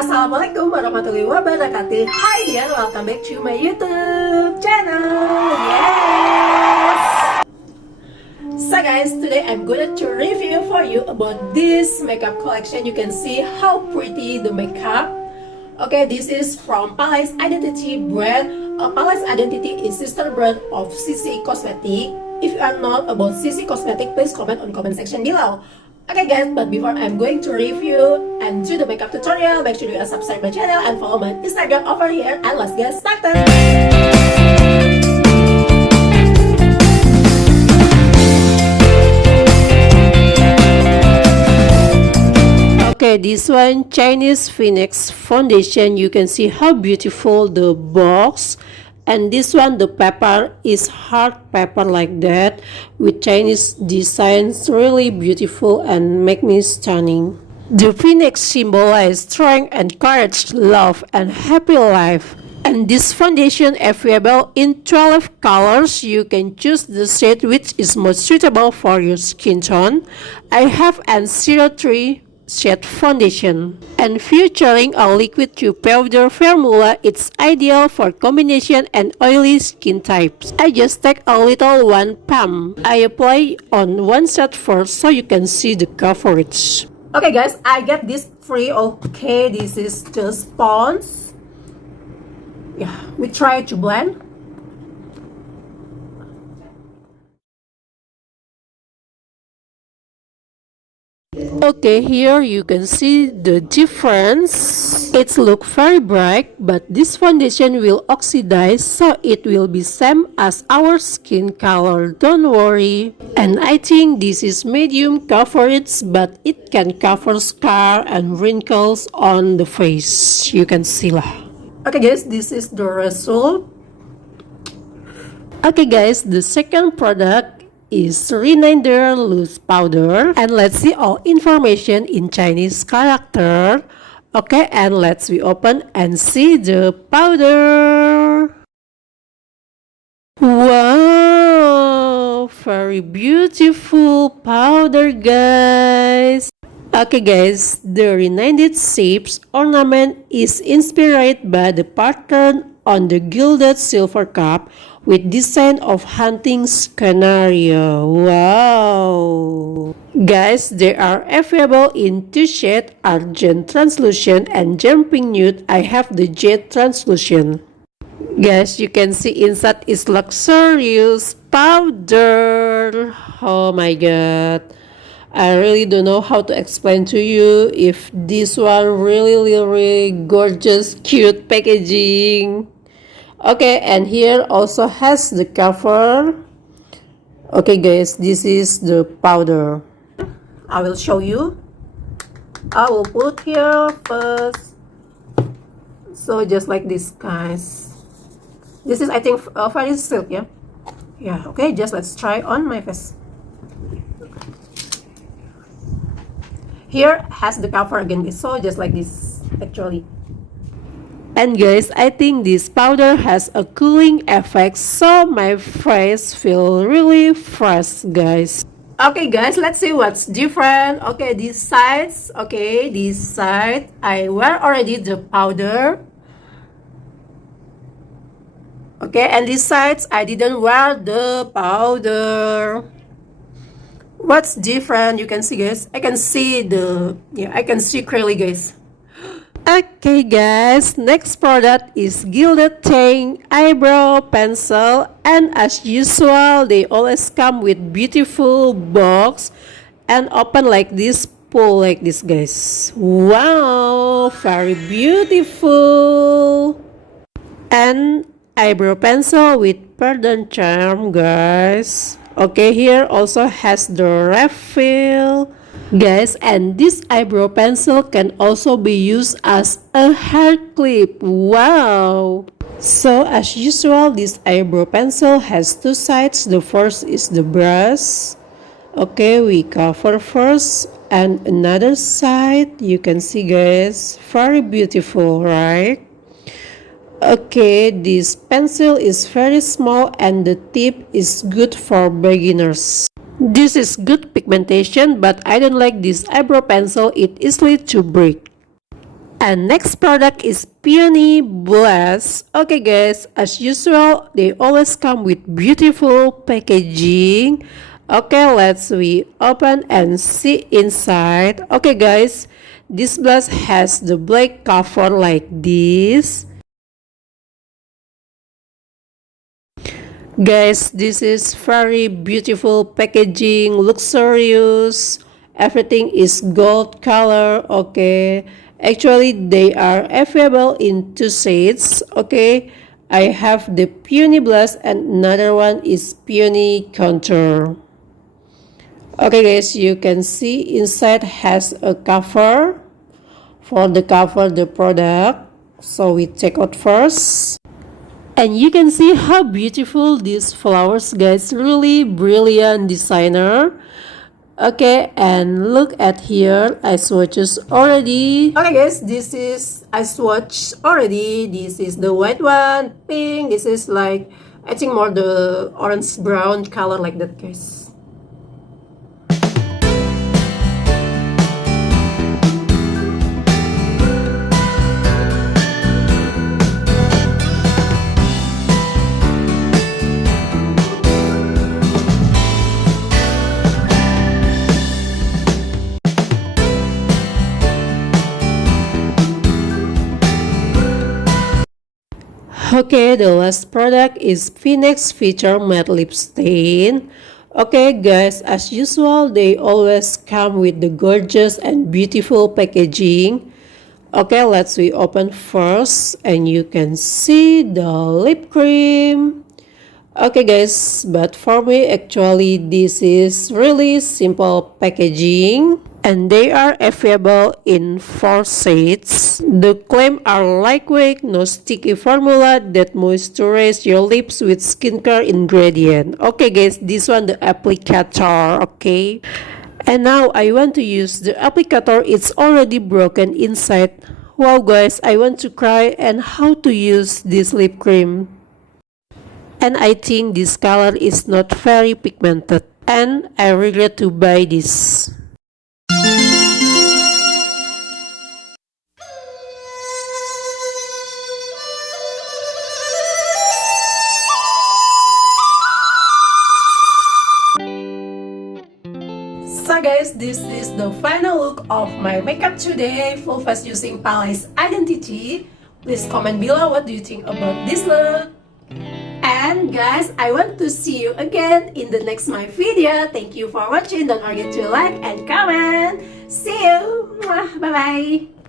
Assalamualaikum warahmatullahi wabarakatuh. Hi dear, welcome back to my YouTube channel. Yes. So guys, today I'm going to review for you about this makeup collection. You can see how pretty the makeup. Okay, this is from Palace Identity brand. Palace Identity is sister brand of CC Cosmetic. If you are not about CC Cosmetic, please comment on comment section below. Okay guys, but before I'm going to review and do the makeup tutorial, make sure you subscribe my channel and follow my Instagram over here, and let's get started. Okay, this one, Chinese Phoenix foundation. You can see how beautiful the box. And this one, the paper is hard paper like that with Chinese designs, really beautiful and make me stunning. The phoenix symbolizes strength and courage, love and happy life. And this foundation available in 12 colors. You can choose the shade which is most suitable for your skin tone. I have an 03 shade foundation, and featuring a liquid to powder formula. It's ideal for combination and oily skin types. I just take a little one pump. I apply on one side first so you can see the coverage. Okay guys, I get this free. Okay, this is the sponge. Yeah, we try to blend. Okay, here you can see the difference. It looks very bright, but this foundation will oxidize, so it will be same as our skin color. Don't worry. And I think this is medium coverage, but it can cover scar and wrinkles on the face. You can see lah. Okay guys, this is the result. Okay guys, the second product is Reminder Loose Powder, and let's see all information in Chinese character. Okay, and let's we open and see the powder. Wow, very beautiful powder guys. Okay guys, the Reminded shapes ornament is inspired by the pattern on the gilded silver cup with design of hunting scenario. Wow! Guys, they are available in two shades, Argent Translucent and Jumping Nude. I have the Jade Translucent. Guys, you can see inside is luxurious powder. Oh my god. I really don't know how to explain to you if this one really gorgeous, cute packaging. Okay, and here also has the cover. Okay guys, this is the powder. I will show you. I will put here first. So just like this guys. This is I think very silk, yeah? Yeah, okay, just let's try on my face. Here has the cover again, so just like this actually. And guys, I think this powder has a cooling effect, so my face feel really fresh guys. Okay guys, let's see what's different. Okay, these sides. Okay, this side I wear already the powder. Okay, and these sides I didn't wear the powder. What's different? You can see guys, I can see I can see clearly guys. Okay guys, next product is Gilded Tang Eyebrow Pencil, and as usual they always come with beautiful box and open like this, pull like this guys. Wow, very beautiful. And eyebrow pencil with pardon charm guys. Okay, here also has the refill guys, and this eyebrow pencil can also be used as a hair clip. Wow! So as usual, this eyebrow pencil has two sides. The first is the brush. Okay, we cover first, and another side. You can see guys, very beautiful, right? Okay, this pencil is very small and the tip is good for beginners. This is good pigmentation, but I don't like this eyebrow pencil. It easily to break. And next product is Peony Blush. Okay guys, as usual, they always come with beautiful packaging. Okay, we open and see inside. Okay guys, this blush has the black cover like this. Guys, this is very beautiful packaging, luxurious. Everything is gold color. Okay, actually they are available in two shades. Okay, I have the Peony Blush and another one is Peony Contour. Okay guys, you can see inside has a cover. For the cover the product, so we take out first. And you can see how beautiful these flowers, guys. Really brilliant designer. Okay, and look at here, I swatches already. Okay guys, this is I swatched already. This is the white one, pink. This is like I think more the orange brown color like that, guys. Okay, the last product is Phoenix Feature Matte Lip Stain. Okay guys, as usual, they always come with the gorgeous and beautiful packaging. Okay, we open first and you can see the lip cream. Okay guys, but for me actually this is really simple packaging. And they are available in 4 shades. The claim are lightweight, no sticky formula that moisturize your lips with skincare ingredient. Okay guys, this one the applicator. Okay, and now I want to use the applicator. It's already broken inside. Wow guys, I want to cry. And how to use this lip cream. And I think this color is not very pigmented. And I regret to buy this. So guys, this is the final look of my makeup today, full face using Palette Identity. Please comment below what do you think about this look. And guys, I want to see you again in the next my video. Thank you for watching. Don't forget to like and comment. See you. Bye bye.